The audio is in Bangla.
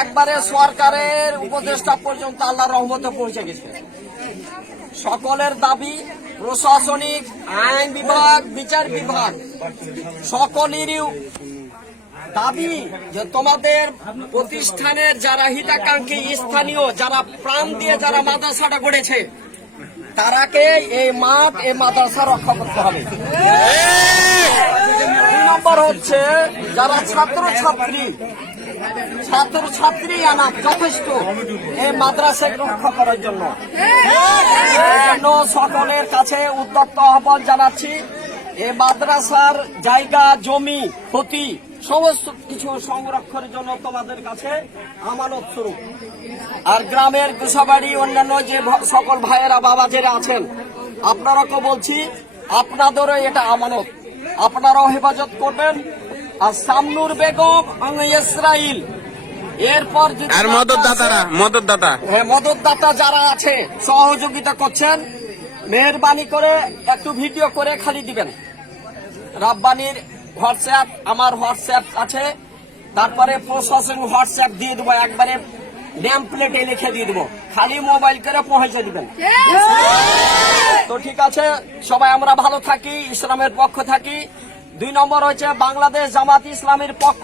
একবারে সরকারের উপদেষ্টা পর্যন্ত আল্লাহর রহমতে পৌঁছে গেছে। সকলের দাবি, প্রশাসনিক, আইন বিভাগ, বিচার বিভাগ সকলেরই দাবি যে তোমাদের প্রতিষ্ঠানের যারা হিতাকাঙ্ক্ষী স্থানীয় যারা প্রাণ দিয়ে যারা মাদ্রাসাটা গড়েছে তারাকে এই মাঠ এই মাদ্রাসা রক্ষা করতে হবে। 2 নম্বর হচ্ছে যারা ছাত্রছাত্রী আনাম যথেষ্ট এই মাদ্রাসাকে রক্ষা করার জন্য। সকলের কাছে উদ্যত আহ্বান জানাচ্ছি, এই মাদ্রাসার জায়গা জমি ক্ষতি সমস্ত কিছু সংরক্ষণের জন্য তোমাদের কাছে আমানত স্বরূপ। আর গ্রামের গোসাবাড়ি অন্যান্য যে সকল ভাইয়েরা বাবাজেরা আছেন আপনারাকে বলছি আপনাদেরও এটা আমানত, আপনারাও হেফাজত করবেন। আর সামনুর বেগম ইসরাইল এরপর মদতদাতা যারা আছে সহযোগিতা করছেন মেহরবানি করে একটু ভিডিও করে খালি দিবেন। রাব্বানির হোয়াটসঅ্যাপ, আমার হোয়াটসঅ্যাপ আছে, তারপরে প্রশাসন হোয়াটসঅ্যাপ দিয়ে দেবো, একবারে নেম প্লেটে লিখে দিয়ে দেবো, খালি মোবাইল করে পৌঁছে দিবেন। তো ঠিক আছে, সবাই আমরা ভালো থাকি, ইসলামের পক্ষ থাকি। 2 নম্বর হচ্ছে বাংলাদেশ জামাত ইসলামের পক্ষ